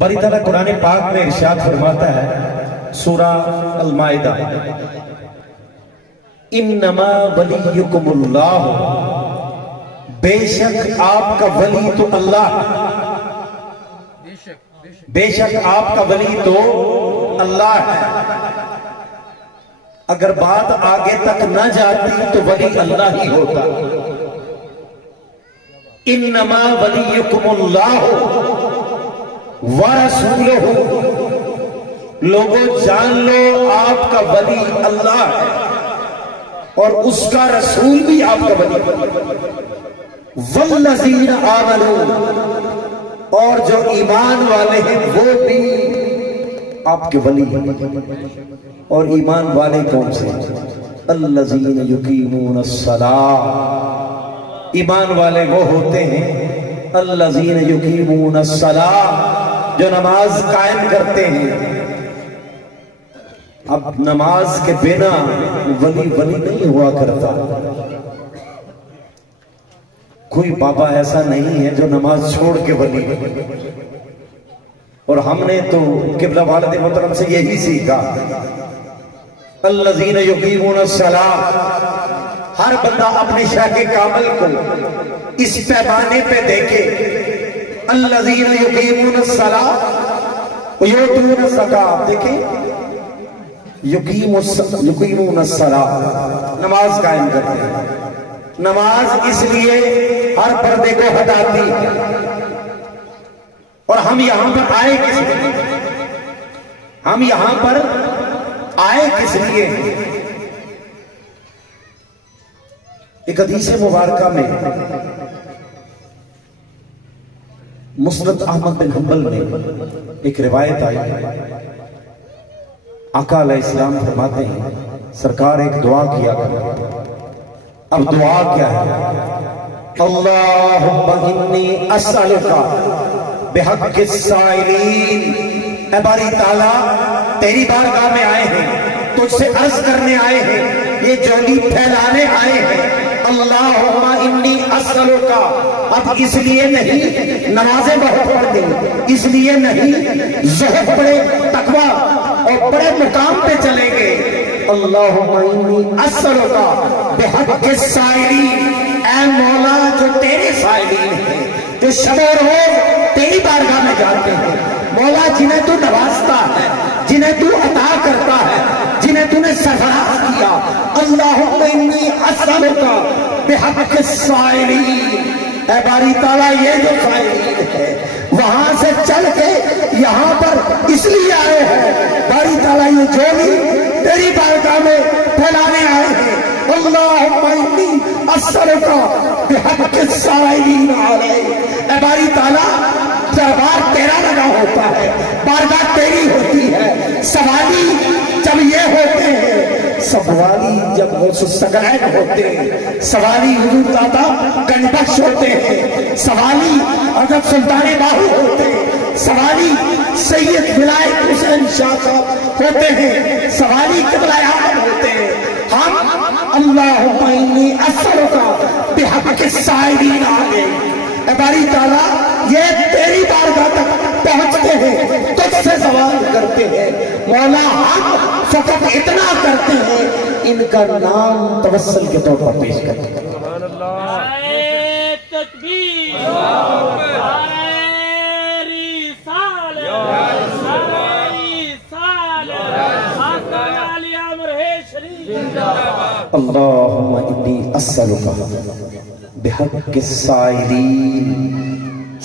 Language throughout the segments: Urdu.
باری تعالیٰ قرآن پاک میں ارشاد فرماتا ہے سورہ المائدہ انما ولیکم اللہ، بے شک آپ کا ولی تو اللہ، بے شک آپ کا ولی تو اللہ ہے۔ اگر بات آگے تک نہ جاتی تو ولی اللہ ہی ہوتا۔ انما ولیکم اللہ ورسولہ، لوگوں جان لو آپ کا ولی اللہ ہے اور اس کا رسول بھی آپ کا ولی ہے۔ والذین آمنوا، اور جو ایمان والے ہیں وہ بھی آپ کے ولی ہیں۔ اور ایمان والے کون سے؟ الذین یقیمون الصلاۃ، ایمان والے وہ ہوتے ہیں الذین یقیمون الصلاۃ، جو نماز قائم کرتے ہیں۔ اب نماز کے بنا ولی نہیں ہوا کرتا۔ کوئی بابا ایسا نہیں ہے جو نماز چھوڑ کے ولی ہے، اور ہم نے تو قبلہ والد محترم سے یہی سیکھا الذین یقیمون الصلاۃ۔ ہر بندہ اپنے شیخ کامل کو اس پیمانے پہ دیکھے، الذین یقیمون الصلاۃ ویؤتون الزکاۃ، دیکھیں یقیمون الصلاۃ، نماز قائم کرتے ہیں۔ نماز اس لیے ہر پردے کو ہٹاتی ہے۔ اور ہم یہاں پر آئے کس لیے؟ ہم یہاں پر آئے کس لیے؟ ایک حدیث مبارکہ میں مسند احمد بن حنبل میں ایک روایت آئی، آقا علیہ السلام فرماتے ہیں سرکار ایک دعا کیا کرتے۔ اب دعا کیا ہے؟ اللہم انی اسألک بحق السائلین، اے باری تعالیٰ تیری بارگاہ میں آئے ہیں، تجھ سے عرض کرنے آئے ہیں، یہ جولی پھیلانے آئے ہیں۔ اللہم انی اسألک، اب اس لیے نہیں نمازیں بہت پڑھ دیں، اس لیے نہیں زہد بڑے تقوی اور بڑے مقام پہ چلیں گے۔ اللہم انی اسألک بحق السائلین، اے مولا جو تیرے سائلین ہیں، جو شب و روز تیری بارگاہ میں جاتے ہیں، مولا جنہیں تو نوازتا ہے، جنہیں تو عطا کرتا ہے، جنہیں تو نے سرفراز کیا۔ اللہم انی اسألک بحق السائلین، اے باری تعالیٰ یہ جو سائلین ہے وہاں سے چل کے یہاں پر اس لیے آئے ہیں، باری تعالیٰ یہ جولی تیری بارگاہ میں پھیلانے آئے ہیں۔ اللہم انی اسألک بحق السائلین علیہ، اے باری تعالیٰ دربار تیرا لگا ہوتا ہے، بارگاہ تیری ہوتی ہے، سوالی جب یہ ہوتے ہیں، سوالی جب غوث الثقلین ہوتے ہیں، سوالی حضور داتا گنج بخش ہوتے ہیں، سوالی حضرت سلطان باہو ہوتے ہیں، سوالی سید ولایت حسین شاہ صاحب ہوتے ہیں، سوالی قبلہ اعظم ہوتے ہیں۔ ہم اللہم انی اسألک بحق السائلین علیہ، اے باری تعالیٰ یہ تیری بارگاہ تک پہنچتے ہیں، تجھ سے سوال کرتے ہیں، مولا ہم فقط اتنا کرتے ہیں، ان کا نام توسل کے طور پر پیش کرتے ہیں۔ نعرہ تکبیر، نعرہ رسالت، نعرہ رسالت، آقا علی امر ہے شریف۔ اللہم انی اسألک بحق السائلین،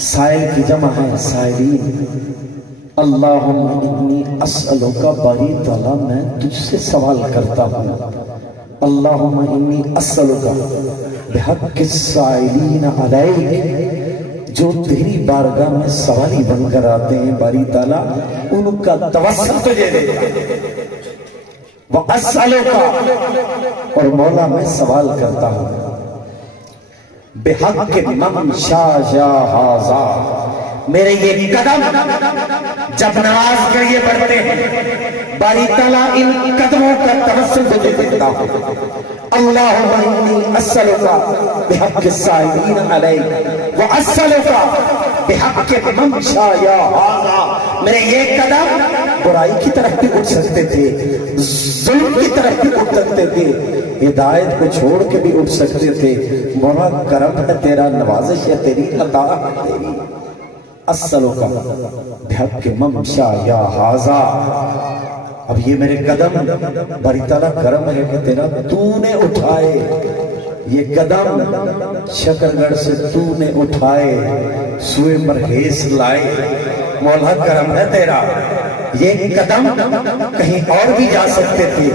سائل کی جمع ہے سائلین۔ اللہم انی اسألک، باری تعالیٰ میں تجھ سے سوال کرتا ہوں، اللہم انی اسألک بحق السائلین علیک، جو تیری بارگاہ میں سوالی بن کر آتے ہیں باری تعالیٰ ان کا توسل تجھے دیتا ہے۔ وَأَسْأَلُكَ، اور مولا میں سوال کرتا ہوں بحق من شاء هذا، میرے یہ قدم جب نماز کے لیے بڑھتے ہیں باری تعالیٰ ان قدموں کا توسل مجھے دیتا ہوں. اللہم انی اسألک بحق السائلین علیک واسألک بحق ممشایا ھذا. میرے یہ قدم برائی کی طرف بھی اٹھ سکتے تھے, ظلم کی طرف بھی اٹھ سکتے تھے, ہدایت کو چھوڑ کے بھی اٹھ سکتے تھے. مولا کرم ہے تیرا, نوازش ہے تیری, عطا ہے تیری. اسألک بحق ممشایا ھذا. اب یہ میرے قدم باری تعالیٰ کرم ہے کہ تیرا تو نے اٹھائے, یہ قدم شکرگڑھ سے تو نے اٹھائے, سوئے مرہیس لائے. مولا کرم ہے تیرا. یہ قدم کہیں اور بھی جا سکتے تھے,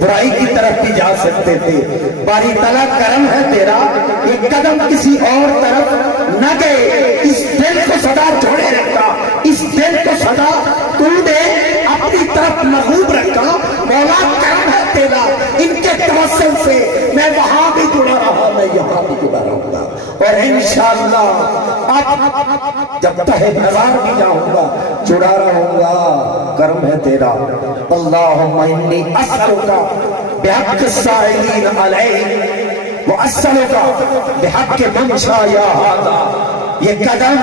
برائی کی طرف بھی جا سکتے تھے. باری تعالیٰ کرم ہے تیرا, یہ قدم کسی اور طرف نہ گئے. اس دل کو صدا چھوڑے رکھا, اس دل کو صدا تو نے اپنی طرف محبوب رکھا. مولا کرم ہے تیرا. ان کے توسل سے میں وہاں بھی جڑا رہا, میں یہاں بھی جڑا رہوں گا, اور انشاءاللہ اب جب تہ نظار بھی جاؤں گا جڑا رہوں گا. کرم ہے تیرا. اللہم انی اسألک بحق السائلین علیک واسألک بحق ممشایا ھذا. یہ قدم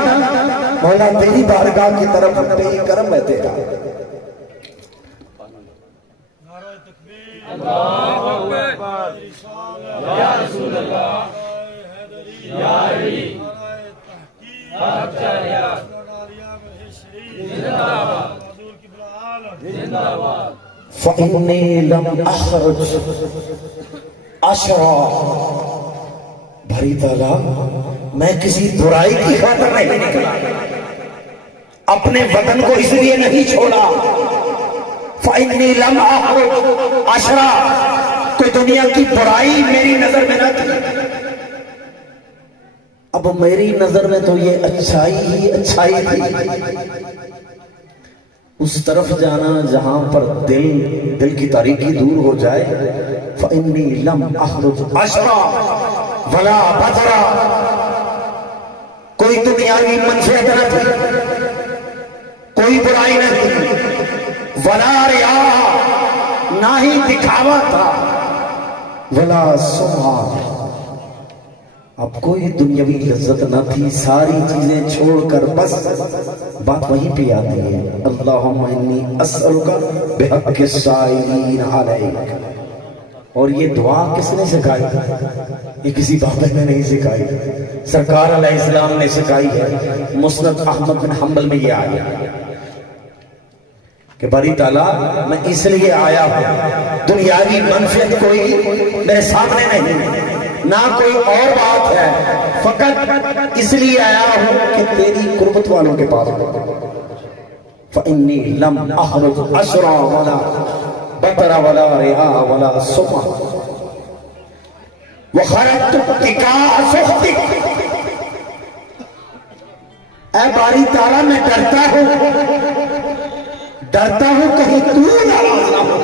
مولا تیری بارگاہ کی طرف اٹھتے ہی کرم ہے تیرا. اللہ اکبر. یا رسول اللہ, یا علی, فإنی لم اخرج عشرا. بھری تعالیٰ میں کسی برائی کی خاطر نہیں نکلا, اپنے وطن کو اس لیے نہیں چھوڑا. فإنی لم اخرج عشرا, کوئی دنیا کی برائی میری نظر میں نہ تھی. اب میری نظر میں تو یہ اچھائی ہی اچھائی تھی. اس طرف جانا جہاں پر دل کی تاریکی دور ہو جائے. فإنی لم اخرج عشرا ولا بدرا, کوئی دنیاوی منفعت نہ تھی, کوئی برائی نہ تھی, ولا ریا, نہ ہی دکھاوا تھا, ولا سمعہ, اب کوئی دنیاوی لذت نہ تھی. ساری چیزیں چھوڑ کر بس بات وہیں پہ آتی ہے. اللہم انی اسألک بحق السائلین علیک. اور یہ دعا کس نے سکھائی؟ یہ کسی بابا نے نہیں سکھائی, سرکار علیہ السلام نے سکھائی ہے. مسند احمد بن حنبل میں یہ آیا کہ باری تعالیٰ میں اس لیے آیا ہوں, دنیاوی منفعت کوئی میرے سامنے نہیں, نہ کوئی اور بات ہے, فقط اس لیے آیا ہوں کہ تیری قربت والوں کے پاس. فإنی لم اخرج عشرا ولا بطر ولا ریا ولا سمع وخرجت ابتغاء سخطک. اے باری تعالیٰ میں ڈرتا ہوں کہیں تو ناراض نہ ہو.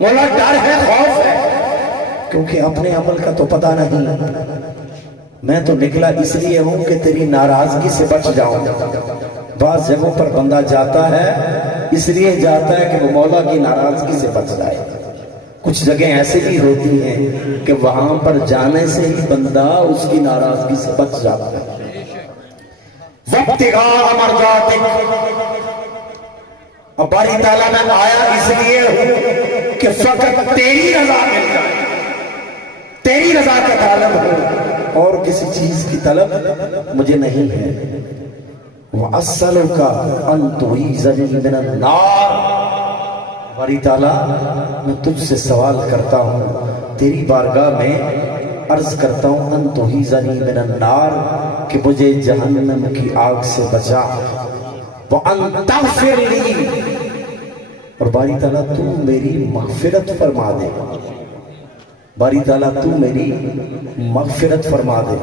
مولا ڈر ہے, خوف ہے, کیونکہ اپنے عمل کا تو پتہ نہیں. میں تو نکلا اس لیے ہوں کہ تیری ناراضگی سے بچ جاؤں. بعض جگہوں پر بندہ جاتا ہے اس لیے جاتا ہے کہ وہ مولا کی ناراضگی سے بچ جائے. کچھ جگہیں ایسے بھی ہوتی ہیں کہ وہاں پر جانے سے ہی بندہ اس کی ناراضگی سے بچ جاتا ہے. وابتغاء مرضاتک. اور باری تعالیٰ میں آیا اس لیے ہوں کہ فقط تیری رضا مل جائے, تیری رضا کا طالب ہو, اور کسی چیز کی طلب مجھے نہیں ہے. وَأَسْأَلُكَ أَن تُعِيذَنِي مِنَ النَّارِ. باری تعالیٰ میں تجھ سے سوال کرتا ہوں, تیری بارگاہ میں عرض کرتا ہوں, أَن تُعِيذَنِي مِنَ النَّارِ, کہ مجھے جہنم کی آگ سے بچا. وَأَن تَغْفِرْ لِي, اور باری تعالیٰ تو میری مغفرت فرما دے. باری تعالیٰ تو میری مغفرت فرما دے.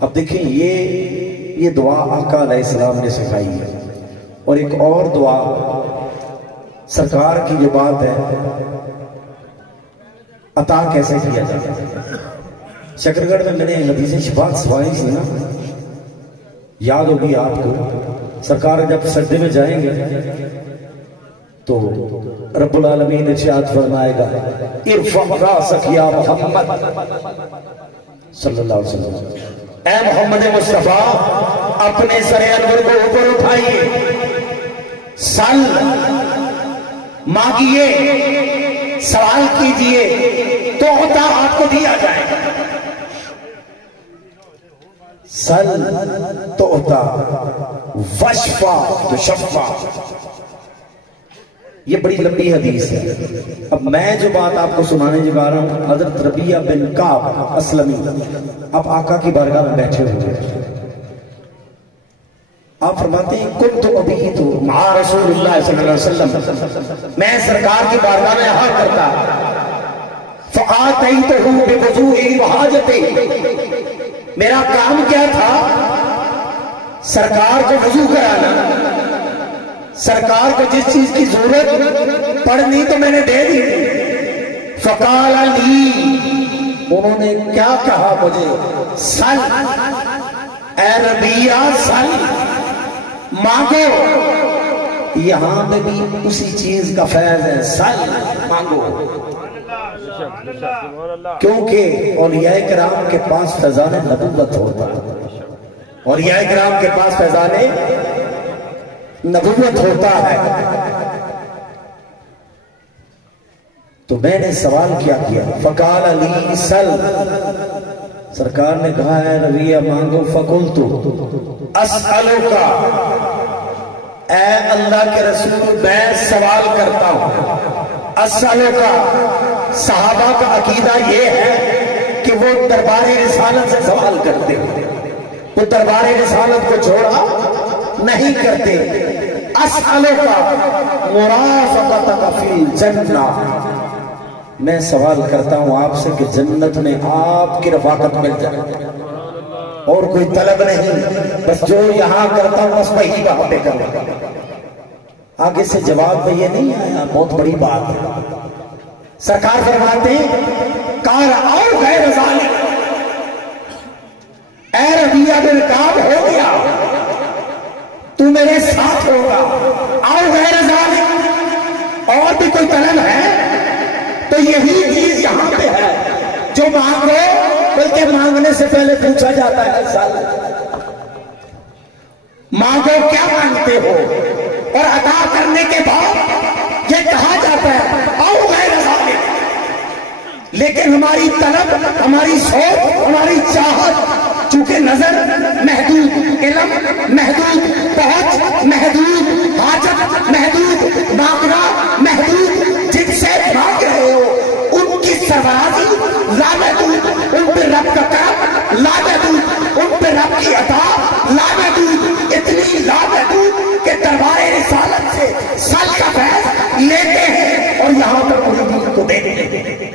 اب دیکھیں یہ دعا آقا علیہ السلام نے سکھائی ہے. اور ایک اور دعا سرکار کی جو بات ہے, عطا کیسے کیا جاتا ہے. شکرگڑھ میں میں نے حدیث شفاعت سوائیں سی نا, یاد ہوگی آپ کو سرکار جب سجدے میں جائیں گے تو رب العالمین ارشاد فرمائے گا ارفع راسک یا محمد صلی اللہ علیہ وسلم، اے محمد مصطفیٰ اپنے سر انور کو اوپر اٹھائیے، سل مانگیے، سوال کیجئے تو عطا آپ کو دیا جائے گا، سل تو عطا، وشفا تو شفا۔ یہ بڑی لمبی حدیث ہے۔ اب میں جو بات آپ کو سنانے جا رہا ہوں، حضرت ربیعہ بن کعب اسلمی اب آقا کی بارگاہ میں بیٹھے ہوئے ہیں، آپ فرماتے ہیں کنت ابیت مع رسول اللہ صلی اللہ علیہ وسلم، میں سرکار کی بارگاہ میں رہا کرتا، فآتیتہ بوضوئہ وحاجتہ، میرا کام کیا تھا سرکار کو وضو کرانا، سرکار کو جس چیز کی ضرورت پڑنی تو میں نے دے دی، فقال لی، انہوں نے کیا کہا مجھے، سل اے ربیعہ سل مانگو، یہاں میں بھی اسی چیز کا فیض ہے، سل مانگو، کیونکہ اولیاء کرام کے پاس فیضان نبوت ہوتا ہے، اولیاء کرام کے پاس فیضان نبوت ہوتا ہے۔ تو میں نے سوال کیا فقال لی سل، سرکار نے کہا ہے ربیعہ مانگو، فقلت اسألک، اے اللہ کے رسول میں سوال کرتا ہوں، اسألک، صحابہ کا عقیدہ یہ ہے کہ وہ دربار رسالت سے سوال کرتے، وہ دربار رسالت کو چھوڑا نہیں کرتے، اسألک مرافقتک فی الجنہ، میں سوال کرتا ہوں آپ سے کہ جنت میں آپ کی رفاقت مل جائے، اور کوئی طلب نہیں، بس جو یہاں کرتا ہوں بس وہی وہاں پہ کروں۔ آگے سے جواب میں یہ نہیں آیا، بہت بڑی بات ہے۔ سرکار فرماتے ہیں قال اور غیر ذالک، اے ربیعہ بن کعب ہو گیا، تو میرے ساتھ ہوگا، اور غیر ذالک، اور بھی کوئی طلب ہے تو یہی چیز یہاں پہ ہے، جو مانگو، بلکہ مانگنے سے پہلے پوچھا جاتا ہے سال مانگو کیا مانگتے ہو، اور عطا کرنے کے بعد یہ کہا جاتا ہے اور غیر ذالک، لیکن ہماری طلب، ہماری سوچ، ہماری چاہت، چونکہ نظر محدود، علم محدود، پہنچ محدود، حاجت محدود، مانگنا محدود، جن سے مانگ رہے ہو ان کی سربرازی لامحدود، ان پہ رب کا کرم لامحدود، ان پہ رب کی عطا لامحدود، اتنی لامحدود کہ دربار رسالت سے سال کا فیض لیتے ہیں اور یہاں پر مریدین کو دیتے ہیں،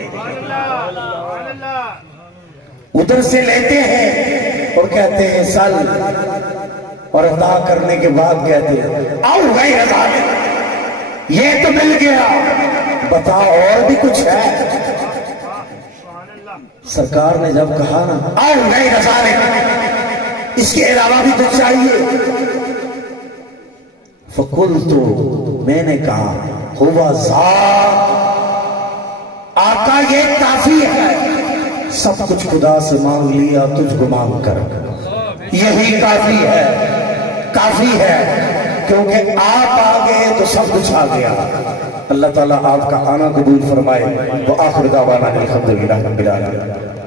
ادھر سے لیتے ہیں اور کہتے ہیں سال، اور عطا کرنے کے بعد کہتے ہیں اور غیر ذالک، یہ تو مل گیا، بتا اور بھی کچھ ہے۔ سرکار نے جب کہا نا اور غیر ذالک، اس کے علاوہ بھی کچھ چاہیے، فقلت، میں نے کہا ہوا ذات، آقا یہ کافی ہے، سب کچھ خدا سے مانگ لیا تجھ کو مانگ کر، یہی کافی ہے، کافی ہے، کیونکہ آپ آ گئے تو سب کچھ آ گیا۔ اللہ تعالیٰ آپ کا آنا قبول فرمائے۔ وآخر دعوانا الحمدللہ رب العالمین۔